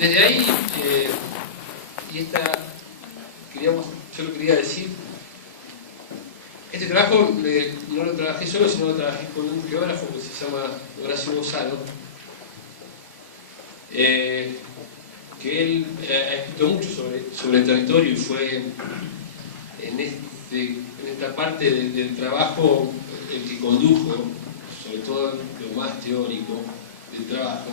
Desde ahí, yo lo quería decir, este trabajo no lo trabajé solo, sino lo trabajé con un geógrafo que se llama Horacio Bozano, que él ha escrito mucho sobre el territorio y fue en esta parte del trabajo el que condujo, sobre todo lo más teórico del trabajo,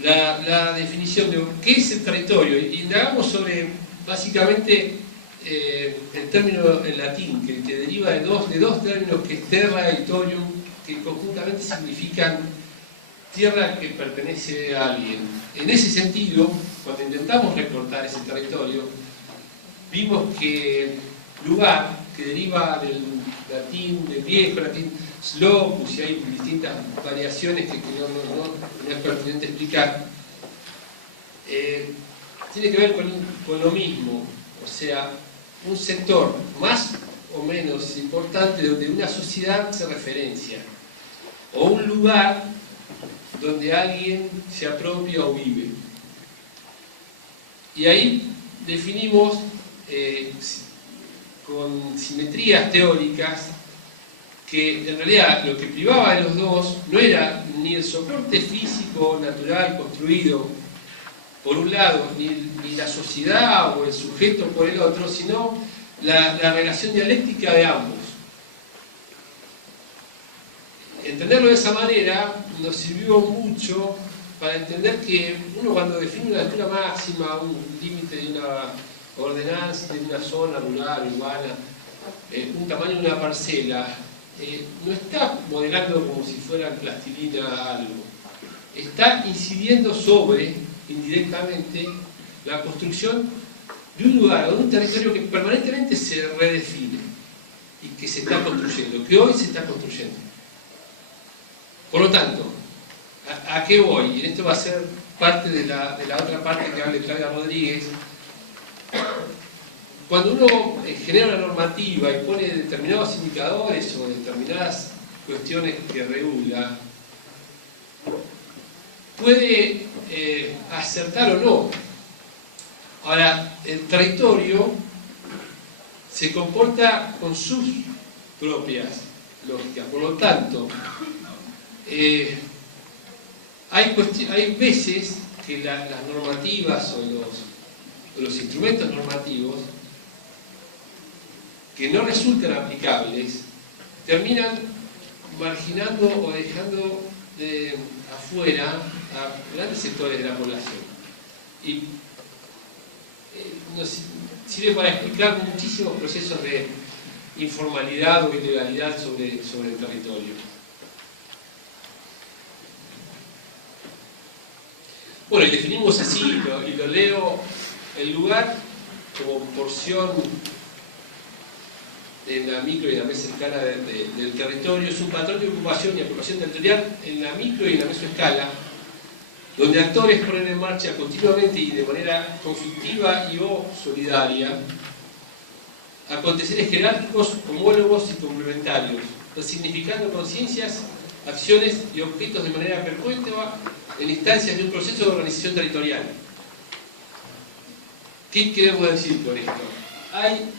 la definición de qué es el territorio. Y indagamos sobre, básicamente, el término en latín, que deriva de dos términos, que es terra y torium, que conjuntamente significan tierra que pertenece a alguien. En ese sentido, cuando intentamos recortar ese territorio, vimos que lugar, que deriva del latín, del viejo latín, locus, y hay distintas variaciones que no es pertinente explicar, tiene que ver con lo mismo, o sea, un sector más o menos importante donde una sociedad se referencia, o un lugar donde alguien se apropia o vive. Y ahí definimos con simetrías teóricas que en realidad lo que privaba de los dos no era ni el soporte físico natural construido por un lado, ni la sociedad o el sujeto por el otro, sino la relación dialéctica de ambos. Entenderlo de esa manera nos sirvió mucho para entender que uno, cuando define una altura máxima, un límite de una ordenanza, de una zona rural, urbana, un tamaño de una parcela, no está modelando como si fuera en plastilina algo, está incidiendo sobre, indirectamente, la construcción de un lugar o de un territorio que permanentemente se redefine y que se está construyendo, que hoy se está construyendo. Por lo tanto, ¿a qué voy? Y esto va a ser parte de la otra parte que habla Claudia Rodríguez. Cuando uno genera una normativa y pone determinados indicadores o determinadas cuestiones que regula, puede acertar o no. Ahora, el territorio se comporta con sus propias lógicas. Por lo tanto, hay veces que las normativas o los instrumentos normativos que no resultan aplicables terminan marginando o dejando afuera a grandes sectores de la población. Y nos sirve para explicar muchísimos procesos de informalidad o ilegalidad sobre el territorio. Bueno, y definimos así, y lo leo: el lugar como porción en la micro y en la mesoescala del territorio es un patrón de ocupación y ocupación territorial en la micro y en la mesoescala, donde actores ponen en marcha continuamente y de manera conflictiva y o solidaria aconteceres jerárquicos, homólogos y complementarios, resignificando conciencias, acciones y objetos de manera perpetua en instancias de un proceso de organización territorial. ¿Qué queremos decir con esto? Hay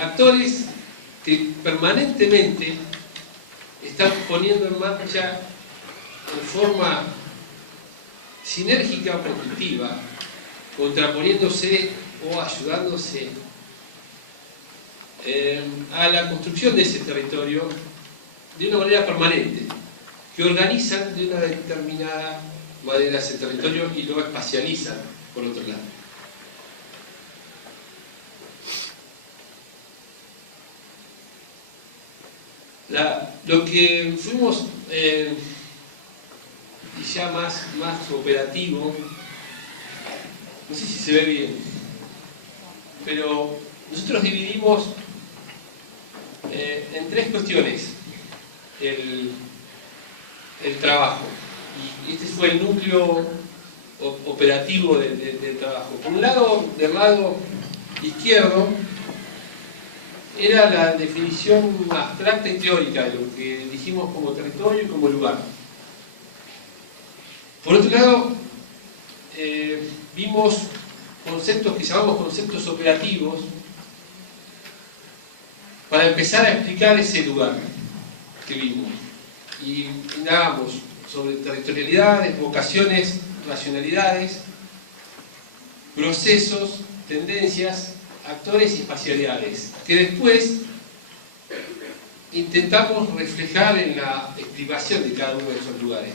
actores que permanentemente están poniendo en marcha en forma sinérgica o conflictiva, contraponiéndose o ayudándose a la construcción de ese territorio de una manera permanente, que organizan de una determinada manera ese territorio y lo espacializan por otro lado. Lo que fuimos y ya más operativo, no sé si se ve bien, pero nosotros dividimos en tres cuestiones el trabajo, y este fue el núcleo operativo del trabajo. Por un lado, del lado izquierdo, era la definición abstracta y teórica de lo que dijimos como territorio y como lugar. Por otro lado, vimos conceptos que llamamos conceptos operativos para empezar a explicar ese lugar que vimos. Y indagamos sobre territorialidades, vocaciones, racionalidades, procesos, tendencias, actores y espacialidades, que después intentamos reflejar en la explicación de cada uno de esos lugares.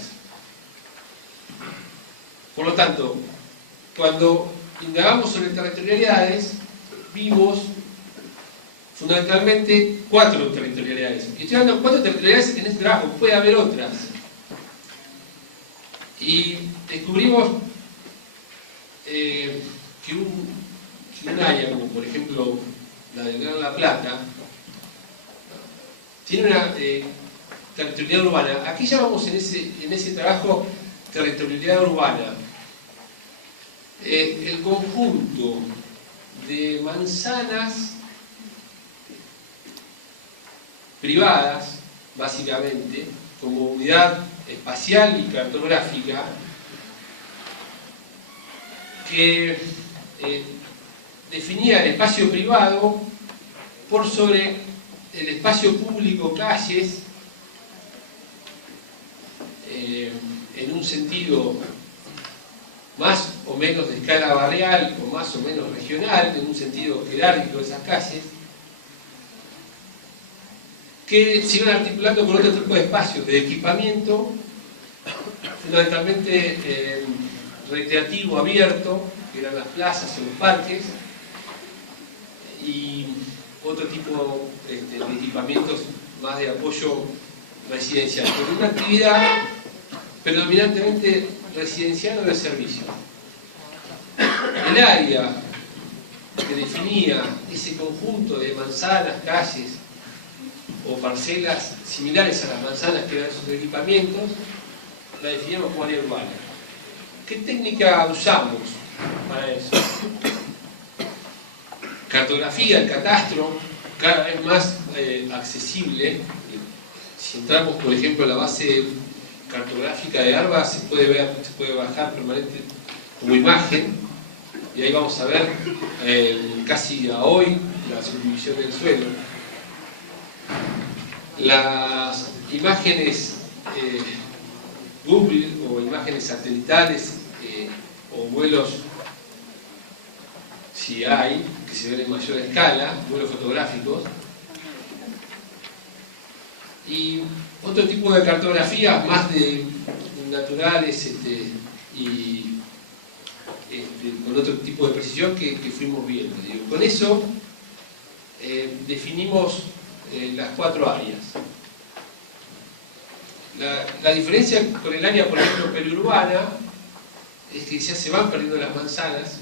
Por lo tanto, cuando indagamos sobre territorialidades, vimos fundamentalmente 4 territorialidades. Y estoy hablando de 4 territorialidades en este trabajo, puede haber otras. Y descubrimos que un área, como por ejemplo la del Gran La Plata, tiene una territorialidad urbana. Aquí llamamos en ese trabajo territorialidad urbana el conjunto de manzanas privadas, básicamente, como unidad espacial y cartográfica, que definía el espacio privado por sobre el espacio público, calles, en un sentido más o menos de escala barrial o más o menos regional, en un sentido jerárquico de esas calles, que se iban articulando con otro tipo de espacios de equipamiento, fundamentalmente recreativo abierto, que eran las plazas o los parques, y otro tipo de equipamientos más de apoyo residencial, con una actividad predominantemente residencial o de servicio. El área que definía ese conjunto de manzanas, calles o parcelas similares a las manzanas que eran esos equipamientos, la definíamos como área urbana. ¿Qué técnica usamos para eso? Cartografía, el catastro, cada vez más accesible. Si entramos, por ejemplo, a la base cartográfica de ARBA, se puede bajar permanente como imagen, y ahí vamos a ver casi a hoy la subdivisión del suelo. Las imágenes Google o imágenes satelitales o vuelos, si hay, que se ven en mayor escala, vuelos fotográficos, y otro tipo de cartografías más de naturales y con otro tipo de precisión que fuimos viendo. Con eso definimos las 4 áreas. La diferencia con el área, por ejemplo, periurbana, es que ya se van perdiendo las manzanas,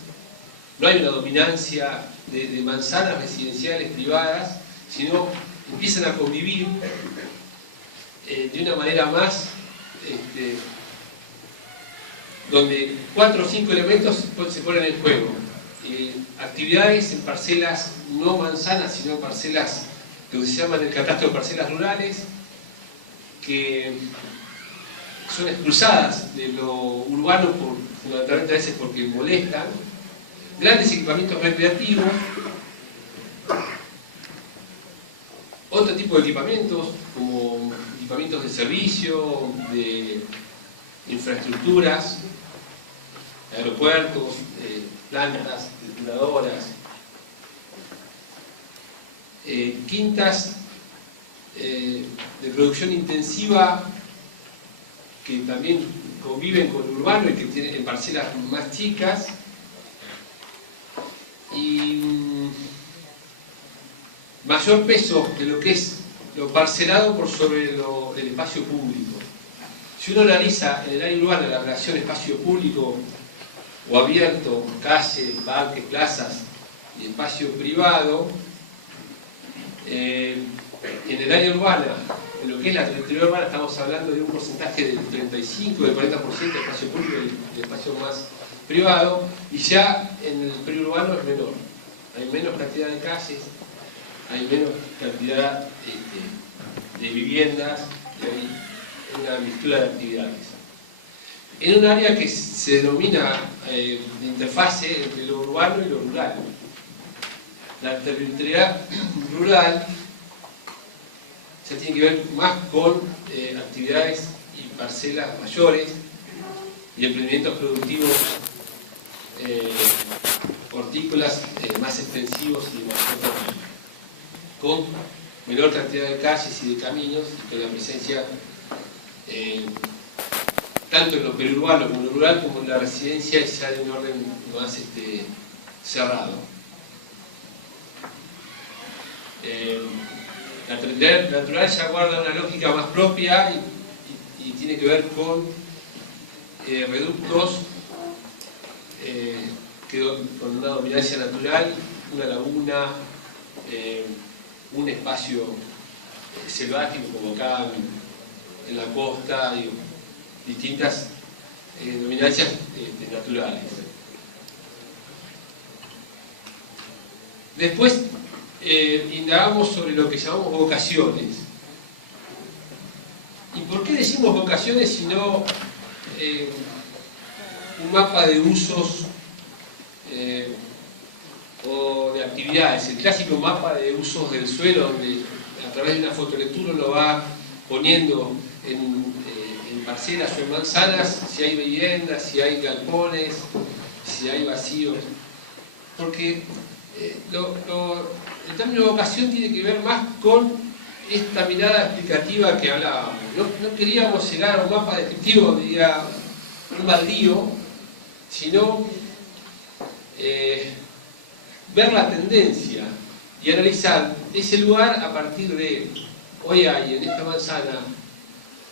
no hay una dominancia de manzanas residenciales privadas, sino empiezan a convivir de una manera más donde 4 o 5 elementos se ponen en juego. Actividades en parcelas no manzanas, sino en parcelas que se llaman el catastro de parcelas rurales, que son expulsadas de lo urbano fundamentalmente a veces porque molestan, grandes equipamientos recreativos, otro tipo de equipamientos como equipamientos de servicio, de infraestructuras, aeropuertos, plantas, depuradoras, quintas de producción intensiva que también conviven con lo urbano y que tienen en parcelas más chicas, y mayor peso de lo que es lo parcelado por sobre el espacio público. Si uno analiza en el área urbana la relación espacio público o abierto, calle, parques, plazas y espacio privado, en el área urbana, en lo que es la territorialidad urbana, estamos hablando de un porcentaje del 35, del 40% de espacio público y de espacio más privado, y ya en el periurbano es menor. Hay menos cantidad de calles, hay menos cantidad de viviendas, y hay una mixtura de actividades. en un área que se denomina de interfase entre lo urbano y lo rural. La territorialidad rural ya tiene que ver más con actividades y parcelas mayores y emprendimientos productivos hortícolas más extensivos y más profundos, con menor cantidad de calles y de caminos y con la presencia tanto en lo periurbano como en lo rural como en la residencia ya de un orden más cerrado. La territorialidad natural ya guarda una lógica más propia y tiene que ver con reductos con una dominancia natural, una laguna, un espacio selvático como acá en la costa, digo, distintas dominancias naturales. Después indagamos sobre lo que llamamos vocaciones. ¿Y por qué decimos vocaciones si no un mapa de usos o de actividades? El clásico mapa de usos del suelo, donde a través de una fotolectura uno va poniendo en parcelas o en manzanas si hay viviendas, si hay galpones, si hay vacíos. Porque el término vocación tiene que ver más con esta mirada explicativa que hablábamos. No queríamos llegar a un mapa descriptivo donde diga un baldío, sino ver la tendencia y analizar ese lugar a partir de, hoy hay en esta manzana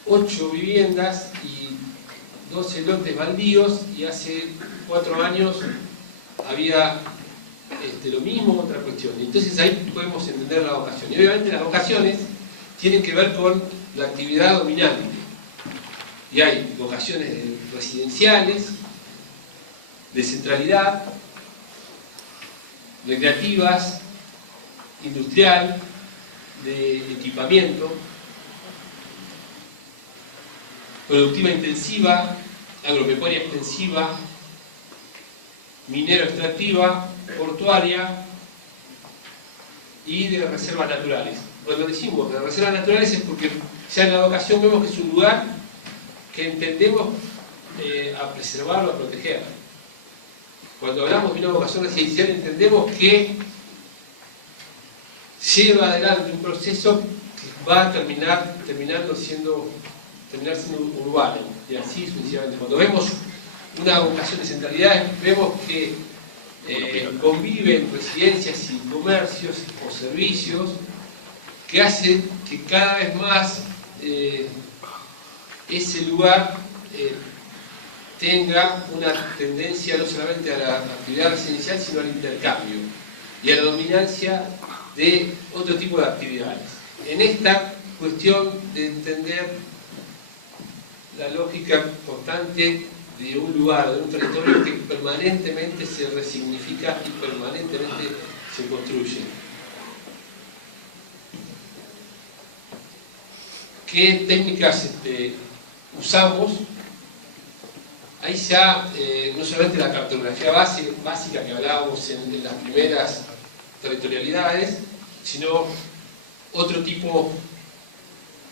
8 viviendas y 12 lotes baldíos, y hace 4 años había lo mismo, otra cuestión. Entonces ahí podemos entender la vocación. Y obviamente las vocaciones tienen que ver con la actividad dominante. Y hay vocaciones residenciales, de centralidad, recreativas, industrial, de equipamiento, productiva intensiva, agropecuaria extensiva, minero extractiva, portuaria y de reservas naturales. Cuando decimos de reservas naturales es porque ya en la vocación vemos que es un lugar que entendemos a preservar o a proteger. Cuando hablamos de una vocación residencial entendemos que lleva adelante un proceso que va a terminar siendo urbano, y así sucesivamente. Cuando vemos una vocación de centralidad, vemos que conviven residencias y comercios o servicios que hacen que cada vez más ese lugar tenga una tendencia no solamente a la actividad residencial, sino al intercambio y a la dominancia de otro tipo de actividades. En esta cuestión de entender la lógica constante de un lugar, de un territorio que permanentemente se resignifica y permanentemente se construye. ¿Qué técnicas usamos? Ahí ya, no solamente la cartografía básica que hablábamos en las primeras territorialidades, sino otro tipo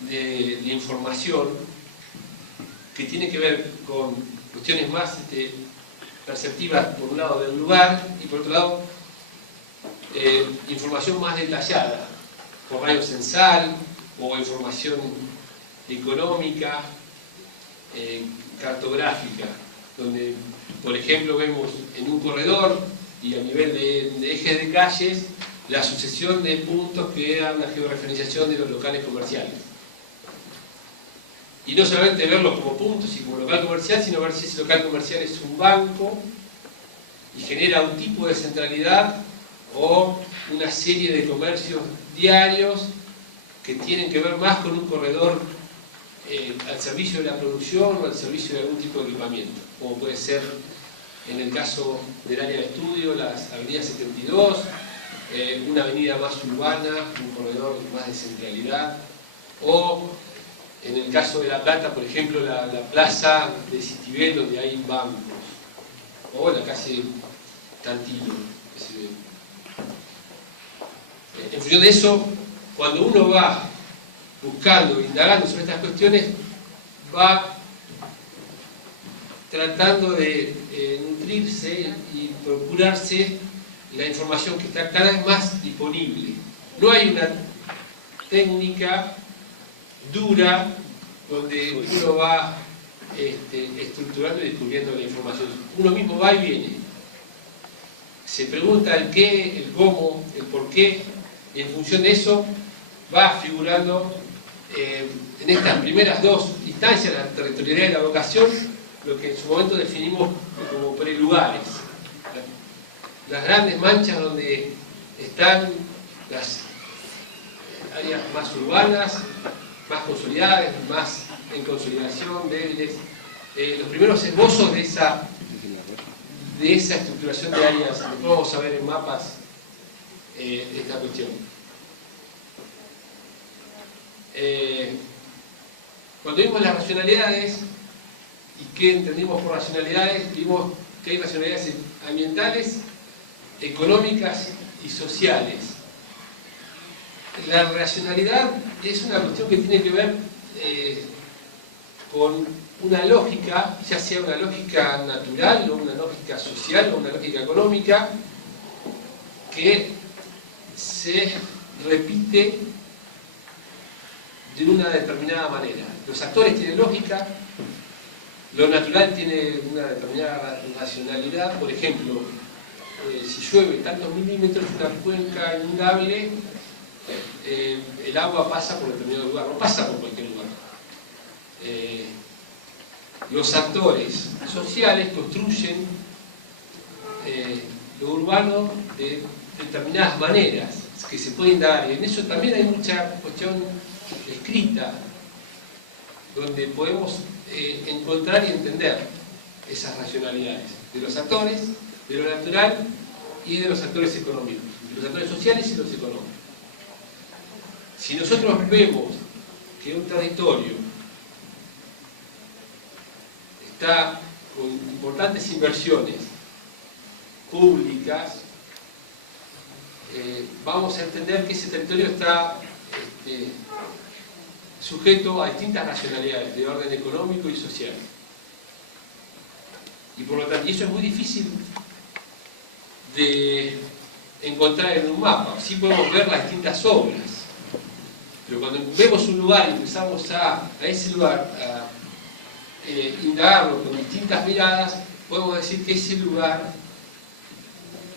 de información que tiene que ver con cuestiones más perceptivas, por un lado del lugar, y por otro lado información más detallada, por radio censal o información económica, cartográfica, donde por ejemplo vemos en un corredor y a nivel de ejes de calles la sucesión de puntos que dan una georreferenciación de los locales comerciales. Y no solamente verlos como puntos y como local comercial, sino ver si ese local comercial es un banco y genera un tipo de centralidad o una serie de comercios diarios que tienen que ver más con un corredor al servicio de la producción o al servicio de algún tipo de equipamiento, como puede ser en el caso del área de estudio, las avenidas 72, una avenida más urbana, un corredor más de centralidad, o En el caso de La Plata, por ejemplo, la plaza de Citibel, donde hay bancos, o la calle Tantillo. En función de eso, cuando uno va buscando, indagando sobre estas cuestiones, va tratando de nutrirse y procurarse la información que está cada vez más disponible. No hay una técnica dura donde uno va estructurando y descubriendo la información. Uno mismo va y viene. Se pregunta el qué, el cómo, el por qué, y en función de eso va figurando en estas primeras dos instancias, la territorialidad y la vocación, lo que en su momento definimos como prelugares. Las grandes manchas donde están las áreas más urbanas, más consolidadas, más en consolidación, débiles. Los primeros esbozos de esa estructuración de áreas, después vamos a ver en mapas esta cuestión. Cuando vimos las racionalidades, ¿y qué entendimos por racionalidades? Vimos que hay racionalidades ambientales, económicas y sociales. La racionalidad es una cuestión que tiene que ver con una lógica, ya sea una lógica natural, o una lógica social, o una lógica económica, que se repite de una determinada manera. Los actores tienen lógica, lo natural tiene una determinada racionalidad. Por ejemplo, si llueve tantos milímetros, una cuenca inundable, el agua pasa por determinado lugar, no pasa por cualquier lugar. Los actores sociales construyen lo urbano de determinadas maneras que se pueden dar, y en eso también hay mucha cuestión escrita donde podemos encontrar y entender esas racionalidades de los actores, de lo natural y de los actores económicos, de los actores sociales y los económicos. Si nosotros vemos que un territorio está con importantes inversiones públicas, vamos a entender que ese territorio está sujeto a distintas racionalidades de orden económico y social. Y por lo tanto, y eso es muy difícil de encontrar en un mapa. Sí podemos ver las distintas obras, pero cuando vemos un lugar y empezamos a ese lugar a indagarlo con distintas miradas, podemos decir que ese lugar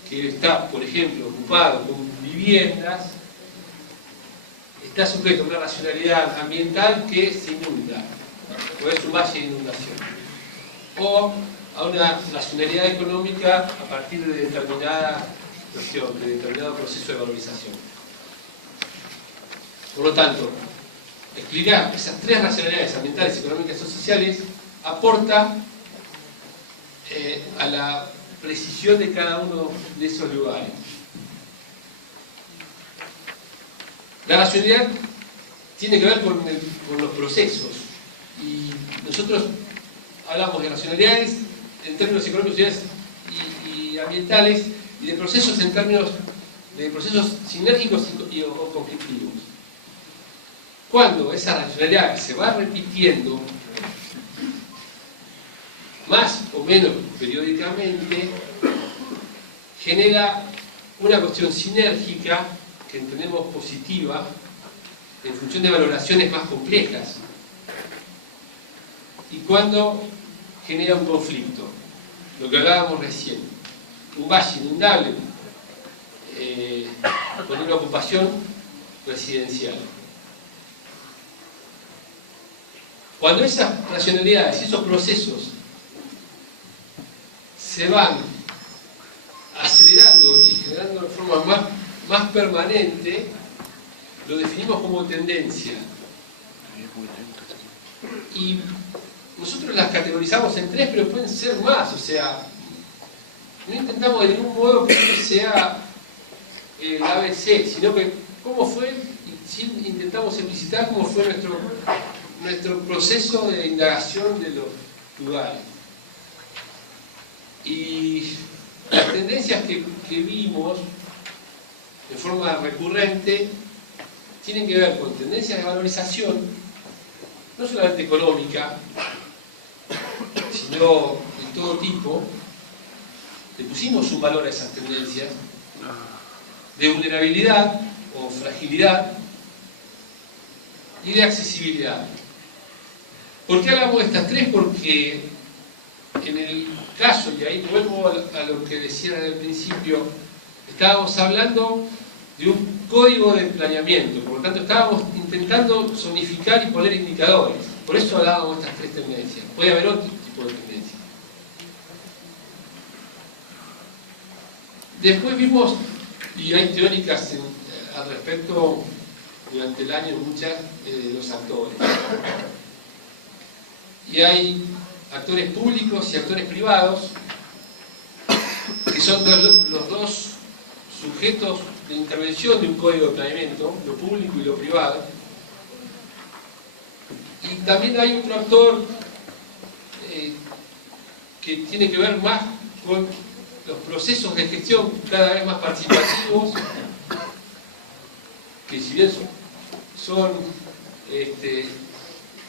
que está, por ejemplo, ocupado con viviendas, está sujeto a una racionalidad ambiental que se inunda, o es un valle de inundación, o a una racionalidad económica a partir de determinada cuestión, de determinado proceso de valorización. Por lo tanto, explicar esas tres racionalidades ambientales, económicas y sociales aporta a la precisión de cada uno de esos lugares. La racionalidad tiene que ver con los procesos, y nosotros hablamos de racionalidades en términos económicos, sociales y ambientales, y de procesos en términos de procesos sinérgicos o conflictivos. Cuando esa racionalidad se va repitiendo más o menos periódicamente, genera una cuestión sinérgica que entendemos positiva en función de valoraciones más complejas, y cuando genera un conflicto, lo que hablábamos recién, un valle inundable con una ocupación residencial. Cuando esas racionalidades, esos procesos se van acelerando y generando de forma más permanente, lo definimos como tendencia. Y nosotros las categorizamos en tres, pero pueden ser más. O sea, no intentamos de ningún modo que esto sea el ABC, sino que cómo fue, y intentamos explicitar cómo fue nuestro proceso de indagación de los lugares. Y las tendencias que vimos de forma recurrente tienen que ver con tendencias de valorización, no solamente económica, sino de todo tipo. Le pusimos un valor a esas tendencias de vulnerabilidad o fragilidad y de accesibilidad. ¿Por qué hablamos de estas tres? Porque en el caso, y ahí vuelvo a lo que decía desde el principio, estábamos hablando de un código de planeamiento, por lo tanto estábamos intentando zonificar y poner indicadores. Por eso hablábamos de estas tres tendencias. Puede haber otro tipo de tendencias. Después vimos, y hay teóricas al respecto durante el año, muchas de los actores. Y hay actores públicos y actores privados, que son los dos sujetos de intervención de un código de planeamiento, lo público y lo privado. Y también hay otro actor que tiene que ver más con los procesos de gestión cada vez más participativos, que si bien son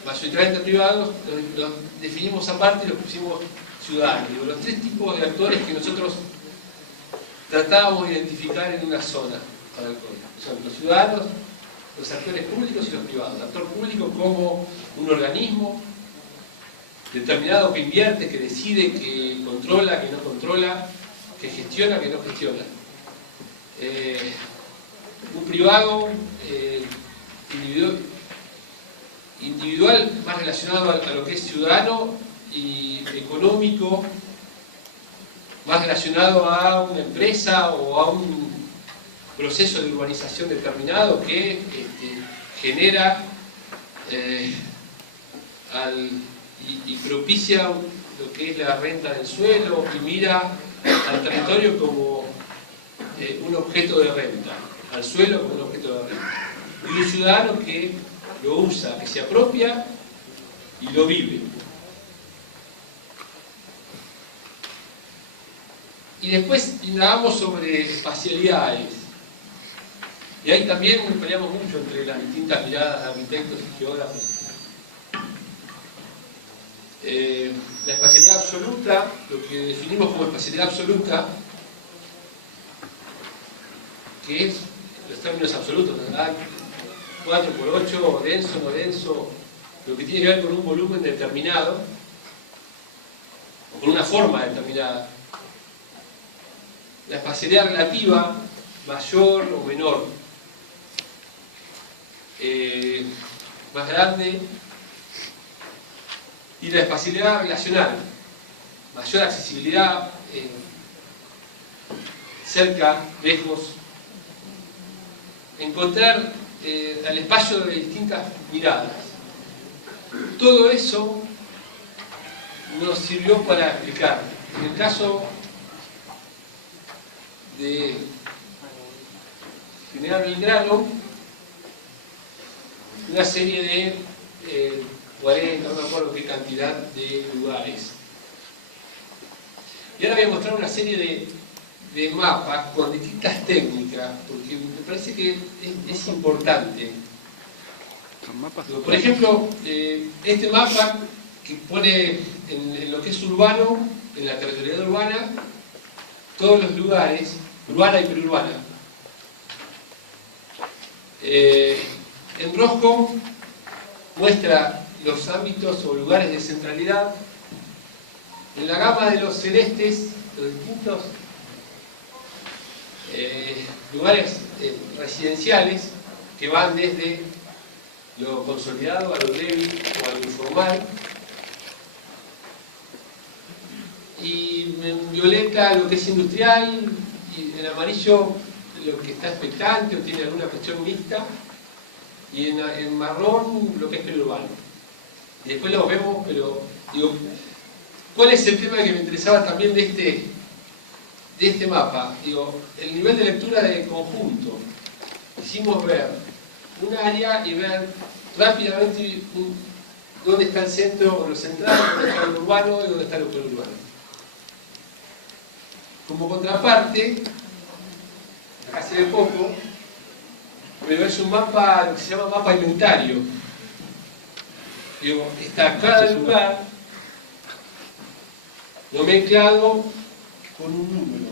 mayoritariamente privados, los definimos aparte y los pusimos ciudadanos. Los tres tipos de actores que nosotros tratábamos de identificar en una zona para el código son los ciudadanos, los actores públicos y los privados. El actor público como un organismo determinado que invierte, que decide, que controla, que no controla, que gestiona, que no gestiona. Un privado individual más relacionado a lo que es ciudadano, y económico más relacionado a una empresa o a un proceso de urbanización determinado que genera y propicia lo que es la renta del suelo y mira al territorio como un objeto de renta, al suelo como un objeto de renta. Y un ciudadano que lo usa, que se apropia y lo vive. Y después indagamos sobre espacialidades. Y ahí también peleamos mucho entre las distintas miradas de arquitectos y geógrafos. La espacialidad absoluta, lo que definimos como espacialidad absoluta, que es los términos absolutos, ¿verdad? 4×8, denso, no denso, lo que tiene que ver con un volumen determinado, o con una forma determinada. La espacialidad relativa, mayor o menor, más grande, y la espacialidad relacional, mayor accesibilidad, cerca, lejos, encontrar al espacio de distintas miradas. Todo eso nos sirvió para explicar, en el caso de General Belgrano, una serie de 40, no me acuerdo qué cantidad de lugares. Y ahora voy a mostrar una serie de mapas con distintas técnicas, porque me parece que es importante. Por ejemplo, este mapa que pone en lo que es urbano, en la territorialidad urbana, todos los lugares, urbana y periurbana. En rojo muestra los ámbitos o lugares de centralidad. En la gama de los celestes, los distintos lugares residenciales que van desde lo consolidado a lo débil o a lo informal. Y en violeta lo que es industrial, y en amarillo lo que está expectante o tiene alguna cuestión mixta, y en marrón lo que es periurbano. Y después lo vemos, pero digo, ¿cuál es el tema que me interesaba también de este mapa? Digo, el nivel de lectura de conjunto. Hicimos ver un área y ver rápidamente dónde está el centro o lo central, dónde está lo urbano y dónde está lo periurbano. Como contraparte, acá se ve poco, pero es un mapa, lo que se llama mapa inventario. Digo, está cada lugar nomenclado con un número.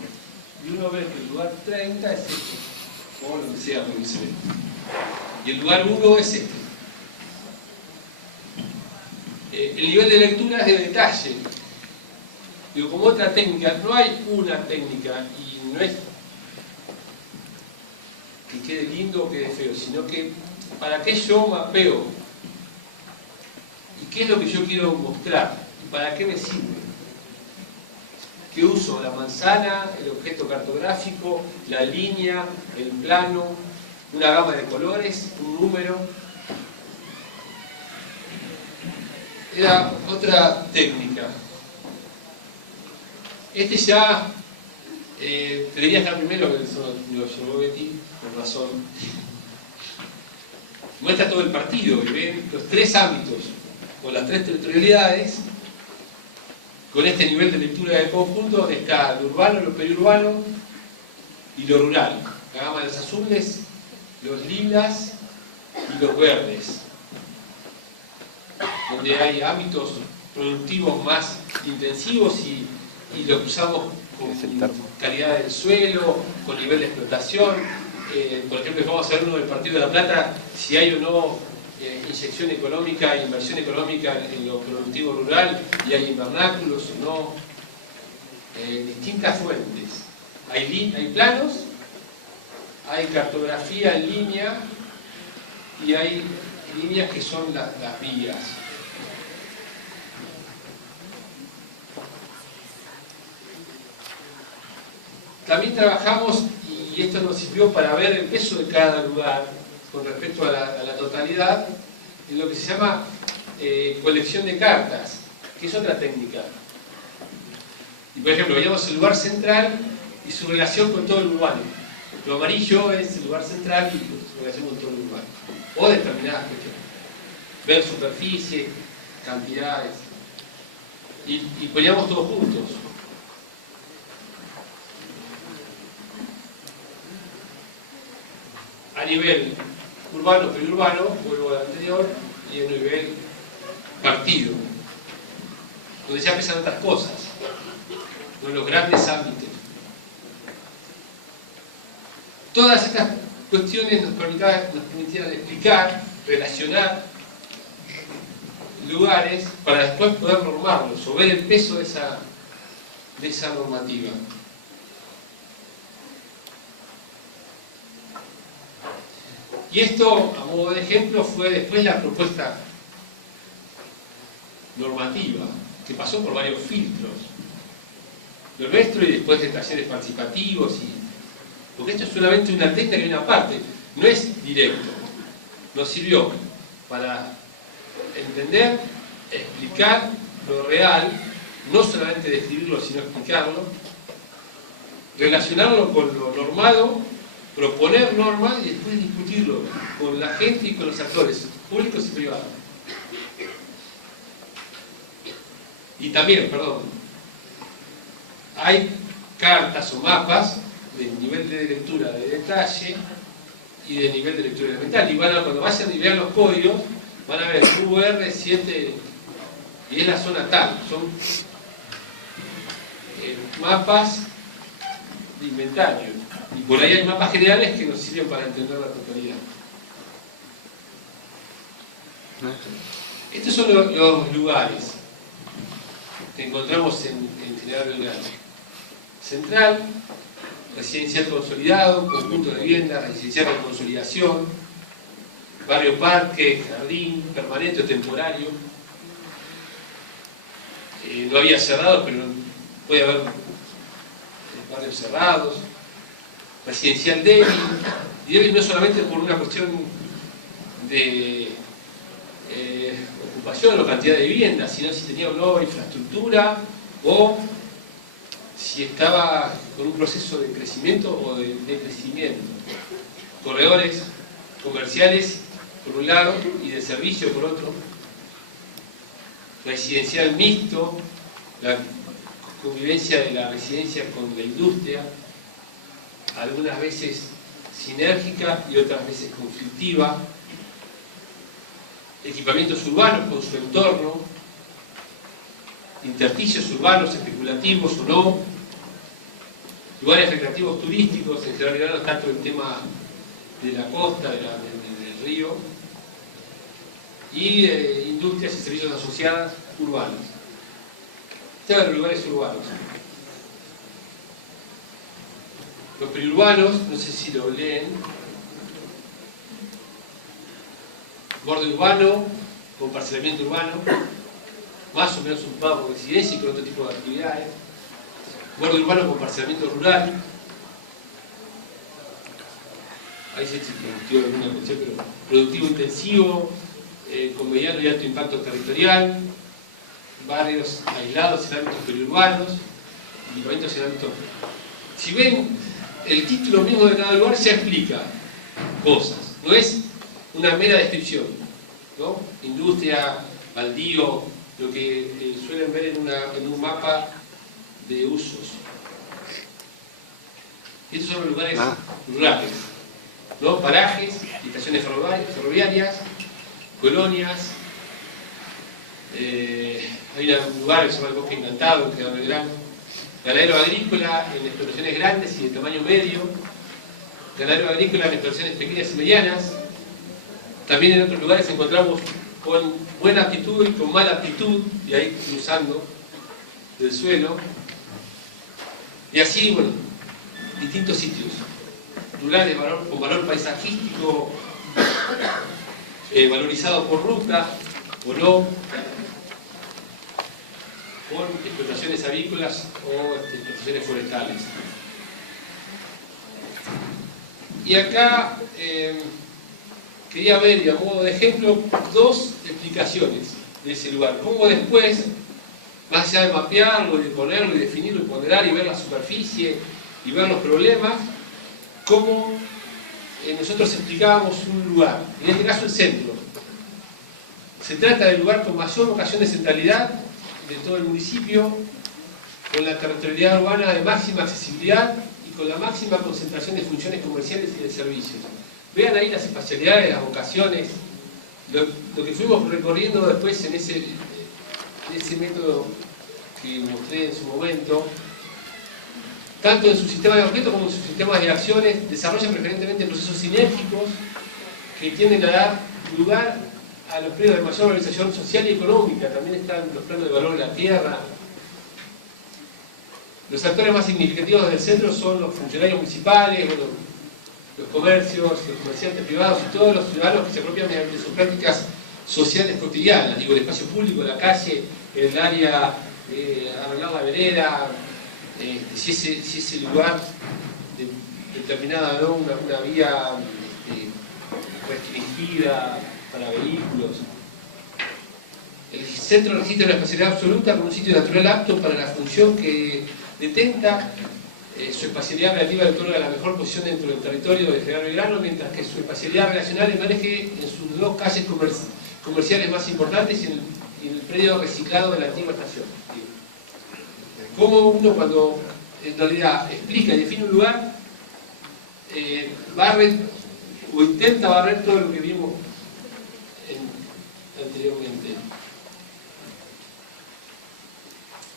Y uno ve que el lugar 30 es este, o lo que sea, como se ve. Y el lugar 1 es este. El nivel de lectura es de detalle. Digo, como otra técnica, no hay una técnica, y no es que quede lindo o quede feo, sino que para qué yo mapeo y qué es lo que yo quiero mostrar y para qué me sirve. ¿Qué uso? La manzana, el objeto cartográfico, la línea, el plano, una gama de colores, un número. Era otra técnica. Este ya debería estar primero, que eso lo llevó Betty, por razón. Muestra todo el partido, y ven los tres ámbitos, o las tres territorialidades, con este nivel de lectura del conjunto, donde está lo urbano, lo periurbano y lo rural. La gama de los azules, los lilas y los verdes, donde hay ámbitos productivos más intensivos y lo que usamos con calidad del suelo, con nivel de explotación. Por ejemplo, vamos a ver uno del Partido de la Plata, si hay o no inyección económica, inversión económica en lo productivo rural, y hay invernáculos o no, distintas fuentes. Hay planos, hay cartografía en línea y hay líneas que son las vías. También trabajamos, y esto nos sirvió para ver el peso de cada lugar con respecto a la totalidad, en lo que se llama colección de cartas, que es otra técnica. Y por ejemplo, veíamos el lugar central y su relación con todo el urbano. Lo amarillo es el lugar central y su relación con todo el urbano. O determinadas cuestiones. Ver superficie, cantidades. Y poníamos todos juntos. A nivel urbano, periurbano, vuelvo al anterior, y a nivel partido, donde ya pesan otras cosas, no los grandes ámbitos. Todas estas cuestiones nos permitían explicar, relacionar lugares para después poder normarlos o ver el peso de esa normativa. Y esto, a modo de ejemplo, fue después la propuesta normativa, que pasó por varios filtros. Lo nuestro y después de talleres participativos, porque esto es solamente una técnica y una parte, no es directo. Nos sirvió para entender, explicar lo real, no solamente describirlo, sino explicarlo, relacionarlo con lo normado, proponer normas y después discutirlo con la gente y con los actores públicos y privados. Y también, hay cartas o mapas de nivel de lectura de detalle y de nivel de lectura elemental. Y cuando vayan y vean los códigos, van a ver UR7 y es la zona tal. Son mapas de inventario. Y por ahí hay mapas generales que nos sirven para entender la totalidad. Estos son los lugares que encontramos en General Belgrano. Central, residencial consolidado, conjunto de viviendas, residencial de consolidación, barrio parque, jardín, permanente o temporario. No había cerrados, pero puede haber barrios cerrados. Residencial débil, y débil no solamente por una cuestión de ocupación o cantidad de viviendas, sino si tenía o no infraestructura o si estaba con un proceso de crecimiento o de decrecimiento. Corredores comerciales por un lado y de servicio por otro. residencial mixto, la convivencia de la residencia con la industria, algunas veces sinérgica y otras veces conflictiva, equipamientos urbanos con su entorno, intersticios urbanos especulativos o no, lugares recreativos turísticos, en General Belgrano está todo el tema de la costa, del río, y industrias y servicios asociados urbanos. Estos son los lugares urbanos. Los periurbanos, no sé si lo leen, borde urbano, con parcelamiento urbano, más o menos ocupado por residencia y con otro tipo de actividades, borde urbano con parcelamiento rural, ahí se discutió alguna cuestión, pero productivo intensivo, con mediano y alto impacto territorial, barrios aislados en ámbitos periurbanos, equipamientos en ámbitos. Si ven, el título mismo de cada lugar ya explica cosas, no es una mera descripción, ¿no? Industria, baldío, lo que suelen ver en un mapa de usos. Estos son los lugares rurales, ¿no? Parajes, estaciones ferroviarias, colonias. Hay un lugar que se llama el Bosque Encantado, en General Belgrano. Ganadero agrícola en explotaciones grandes y de tamaño medio. Ganadero agrícola en explotaciones pequeñas y medianas. También en otros lugares encontramos con buena aptitud y con mala aptitud, y ahí cruzando del suelo. Y así, bueno, distintos sitios. Rurales con valor paisajístico, valorizado por ruta o no, con explotaciones avícolas o explotaciones forestales. Y acá quería ver, y a modo de ejemplo, dos explicaciones de ese lugar. Cómo después, más allá de mapearlo, y de ponerlo, y definirlo, y ponderar, y ver la superficie, y ver los problemas, cómo nosotros explicábamos un lugar, en este caso el centro. Se trata del lugar con mayor vocación de centralidad de todo el municipio, con la territorialidad urbana de máxima accesibilidad y con la máxima concentración de funciones comerciales y de servicios. Vean ahí las espacialidades, las vocaciones, lo que fuimos recorriendo después en ese método que mostré en su momento. Tanto en su sistema de objetos como en sus sistemas de acciones, desarrollan preferentemente procesos sinérgicos que tienden a dar lugar a los periodos de mayor valorización social y económica. También están los planos de valor de la tierra. Los actores más significativos del centro son los funcionarios municipales, bueno, los comercios, los comerciantes privados y todos los ciudadanos que se apropian mediante sus prácticas sociales cotidianas. Digo, el espacio público, la calle, el área, arreglar la vereda, si ese lugar determinada, ¿no? una vía restringida para vehículos. El centro registra una espacialidad absoluta como un sitio natural apto para la función que detenta. Su espacialidad relativa le otorga la mejor posición dentro del territorio de General Belgrano, mientras que su espacialidad relacional emerge en sus dos calles comerciales más importantes y en el predio reciclado de la antigua estación. Cómo uno, cuando en realidad explica y define un lugar, barre o intenta barrer todo lo que vimos anteriormente.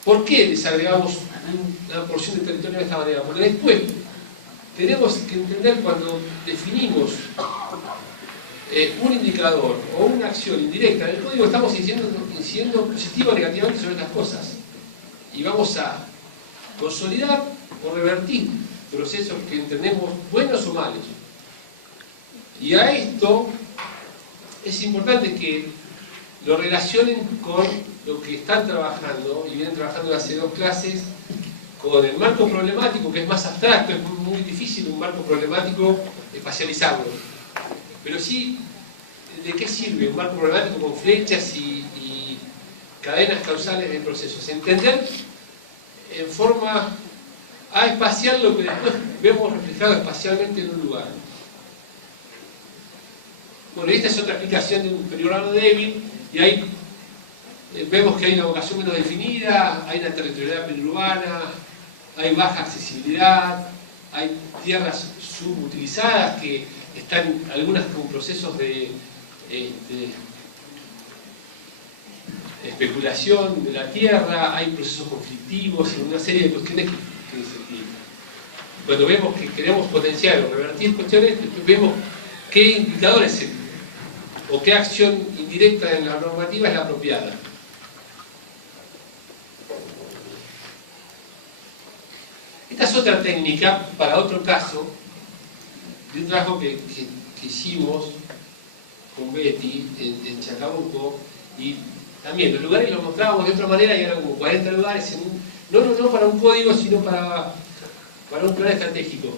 ¿Por qué desagregamos una porción de territorio de esta manera? Porque después tenemos que entender, cuando definimos un indicador o una acción indirecta en el código, estamos incidiendo positivo o negativamente sobre estas cosas. Y vamos a consolidar o revertir procesos que entendemos buenos o malos. Y a esto es importante que lo relacionen con lo que están trabajando, y vienen trabajando hace dos clases, con el marco problemático, que es más abstracto. Es muy difícil un marco problemático espacializarlo. Pero sí, ¿de qué sirve un marco problemático con flechas y cadenas causales de procesos? Entender en forma espacial lo que después vemos reflejado espacialmente en un lugar. Bueno, esta es otra explicación de un periurbano débil, y hay Vemos que hay una vocación menos definida, hay una territorialidad periurbana, hay baja accesibilidad, hay tierras subutilizadas que están algunas con procesos de especulación de la tierra, hay procesos conflictivos y una serie de cuestiones que cuando vemos que queremos potenciar o revertir cuestiones, vemos qué indicadores o qué acción indirecta en la normativa es la apropiada. Esta es otra técnica para otro caso de un trabajo que hicimos con Betty en Chacabuco, y también los lugares los mostrábamos de otra manera y eran como 40 lugares, no para un código, sino para un plan estratégico.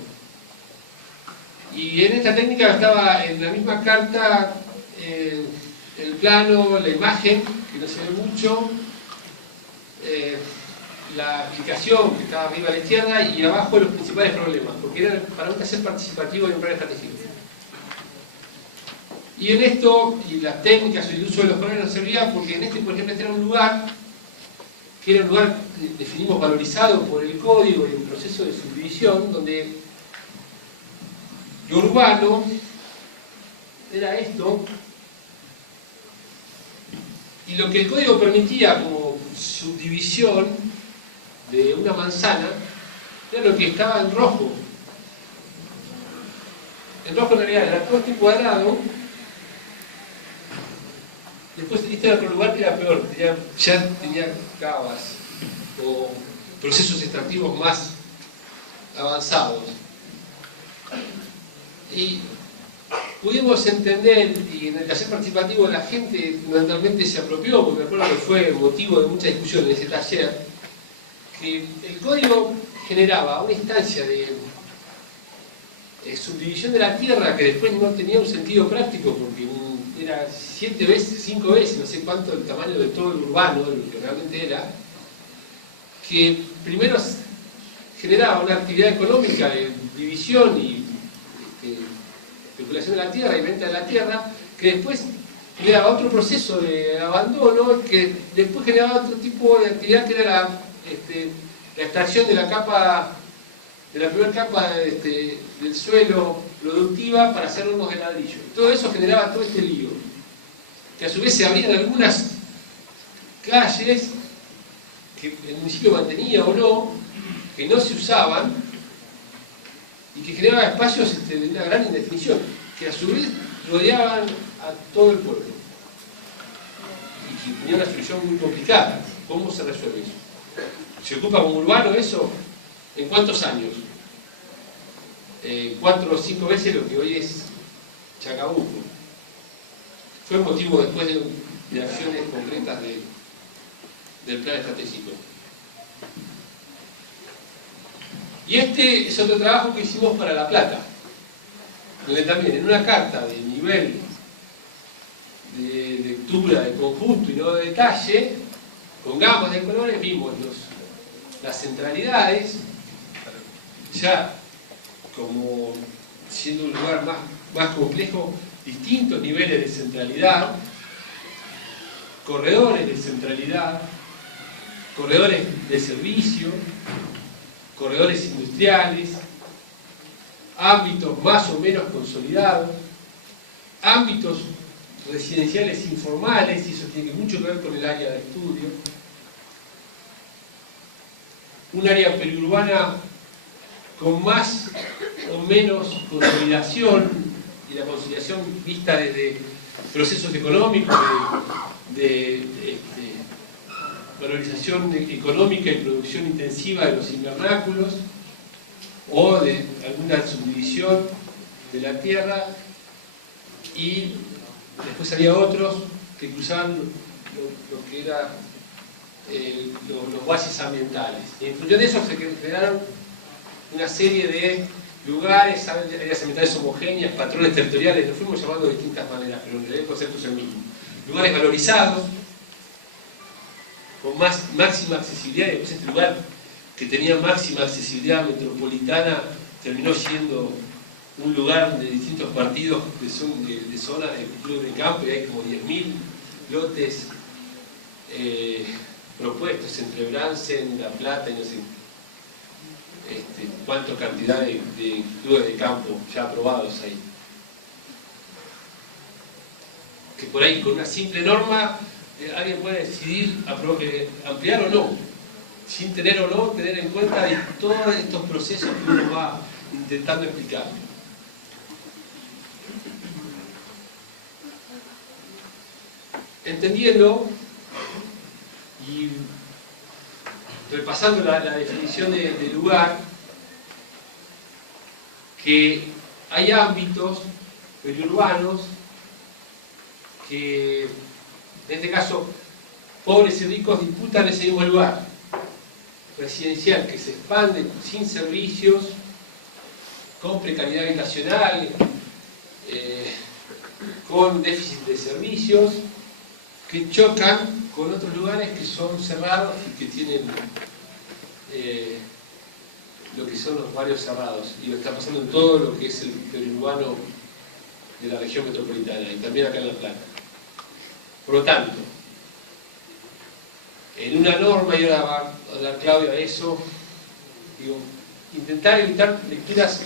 Y en esta técnica estaba en la misma carta el plano, la imagen, que no se ve mucho, la aplicación que estaba arriba a la izquierda y abajo los principales problemas, porque era para un taller participativo y un plan estratégico. Y en esto, y las técnicas y el uso de los colores nos servía porque en este, por ejemplo, este era un lugar que era un lugar que definimos valorizado por el código y el proceso de subdivisión, donde lo urbano era esto, y lo que el código permitía como subdivisión de una manzana era lo que estaba en rojo. En rojo en realidad era todo este cuadrado. Después este era otro lugar que era peor, ya tenía cavas o procesos extractivos más avanzados. Y pudimos entender, y en el taller participativo la gente fundamentalmente se apropió, porque me acuerdo que fue motivo de mucha discusión en ese taller, que el código generaba una instancia de subdivisión de la tierra que después no tenía un sentido práctico, porque era 7 veces, 5 veces, no sé cuánto el tamaño de todo el urbano, de lo que realmente era, que primero generaba una actividad económica de división y especulación de la tierra y venta de la tierra, que después generaba otro proceso de abandono, que después generaba otro tipo de actividad que era la extracción de la capa, de la primera capa del suelo productiva para hacer hornos de ladrillo. Todo eso generaba todo este lío, que a su vez se abrían algunas calles que el municipio mantenía o no, que no se usaban y que generaba espacios de una gran indefinición, que a su vez rodeaban a todo el pueblo y que tenía una solución muy complicada. ¿Cómo se resuelve eso? ¿Se ocupa como urbano eso? ¿En cuántos años? 4 o 5 veces lo que hoy es Chacabuco. Fue motivo después de acciones concretas del plan estratégico. Y este es otro trabajo que hicimos para La Plata, donde también en una carta de nivel de lectura de conjunto y no de detalle, con gamas de colores, vimos las centralidades, ya como siendo un lugar más complejo, distintos niveles de centralidad, corredores de centralidad, corredores de servicio, corredores industriales, ámbitos más o menos consolidados, ámbitos residenciales informales, y eso tiene mucho que ver con el área de estudio, un área periurbana con más o menos consolidación, y la consolidación vista desde procesos económicos, de valorización económica y producción intensiva de los invernáculos, o de alguna subdivisión de la tierra, y después había otros que cruzaban lo que era los valles ambientales. Y en función de eso se generaron una serie de lugares, áreas ambientales homogéneas, patrones territoriales, los fuimos llamando de distintas maneras, pero en realidad el concepto es el mismo. Lugares valorizados, con máxima accesibilidad, y después este lugar que tenía máxima accesibilidad metropolitana terminó siendo un lugar de distintos partidos de zona de club de campo, y hay como 10.000 lotes propuestos entre Bransen, La Plata y no sé cuánta cantidad de clubes de campo ya aprobados ahí. Que por ahí con una simple norma alguien puede decidir ampliar o no, sin tener o no tener en cuenta todos estos procesos que uno va intentando explicar. Entendiendo y repasando la definición de lugar, que hay ámbitos periurbanos que, en este caso, pobres y ricos disputan ese mismo lugar residencial que se expande sin servicios, con precariedad habitacional, con déficit de servicios, que chocan con otros lugares que son cerrados y que tienen lo que son los barrios cerrados, y lo está pasando en todo lo que es el periurbano de la región metropolitana y también acá en La Plata. Por lo tanto, en una norma, y ahora va a hablar Claudia de eso, digo, intentar evitar lecturas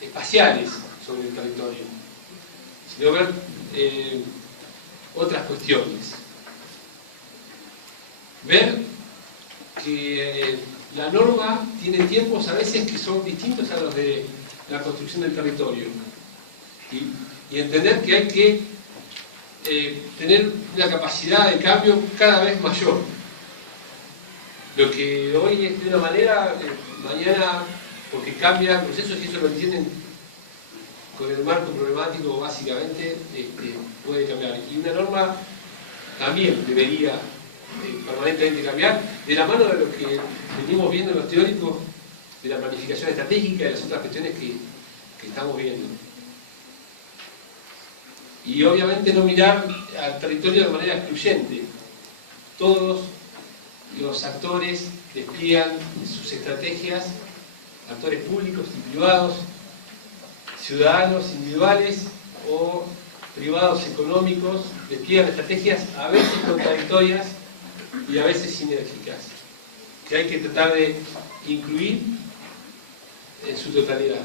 espaciales sobre el territorio, sino ver otras cuestiones. Ver que la norma tiene tiempos a veces que son distintos a los de la construcción del territorio. Y entender que hay que tener una capacidad de cambio cada vez mayor. Lo que hoy es de una manera, mañana, porque cambia procesos, y eso lo entienden con el marco problemático básicamente, puede cambiar. Y una norma también debería permanentemente cambiar, de la mano de lo que venimos viendo en los teóricos de la planificación estratégica y las otras cuestiones que estamos viendo. Y obviamente no mirar al territorio de manera excluyente. Todos los actores despliegan sus estrategias, actores públicos y privados, ciudadanos individuales o privados económicos, despliegan estrategias a veces contradictorias y a veces sinérgicas, que hay que tratar de incluir en su totalidad.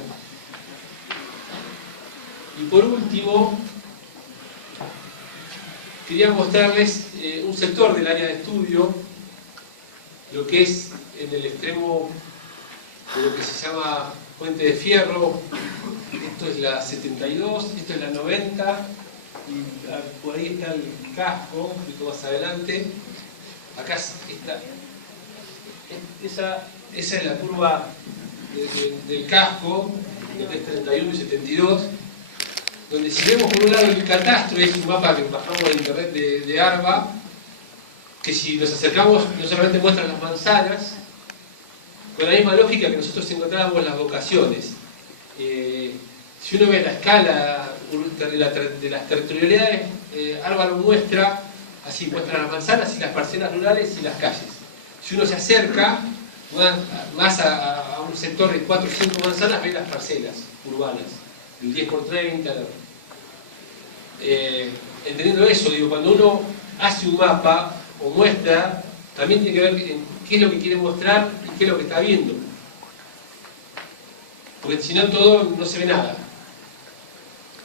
Y por último, quería mostrarles un sector del área de estudio, lo que es en el extremo de lo que se llama Puente de Fierro. Esto es la 72, esto es la 90, y por ahí está el casco, un poquito más adelante. Acá está, esa es la curva del casco, donde es 31 y 72, donde si vemos por un lado el catastro, es un mapa que bajamos de internet de ARBA, que si nos acercamos no solamente muestra las manzanas, con la misma lógica que nosotros encontrábamos las vocaciones. Si uno ve la escala de las territorialidades, ARBA lo muestra, así muestra las manzanas y las parcelas rurales y las calles. Si uno se acerca más a un sector de 4 o 5 manzanas, ve las parcelas urbanas, el 10×30. Entendiendo eso, digo, cuando uno hace un mapa o muestra, también tiene que ver qué es lo que quiere mostrar y qué es lo que está viendo. Porque si no, todo no se ve nada.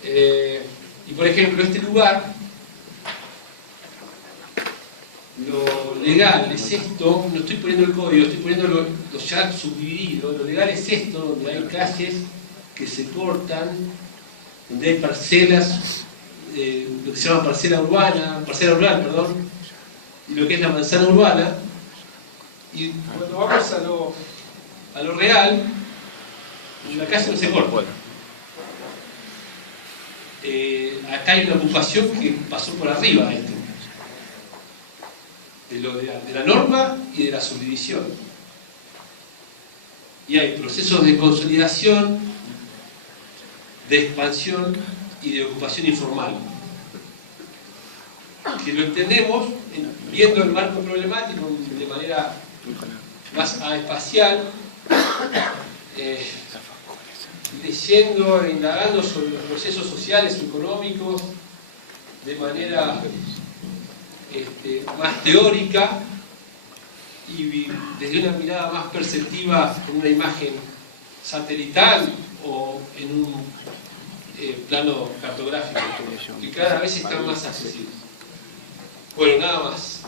Y por ejemplo, este lugar, lo legal es esto, no estoy poniendo el código, estoy poniendo lo ya subdividido. Lo legal es esto, donde hay calles que se cortan, donde hay parcelas, lo que se llama parcela rural, perdón, y lo que es la manzana urbana. Y cuando vamos a lo real, la calle no se corta. Acá hay una ocupación que pasó por arriba de la norma y de la subdivisión. Y hay procesos de consolidación, de expansión y de ocupación informal, que lo entendemos viendo el marco problemático de manera más espacial, leyendo e indagando sobre los procesos sociales o económicos de manera más teórica y desde una mirada más perceptiva en una imagen satelital o en un plano cartográfico, que cada vez están más accesibles. Bueno, nada más.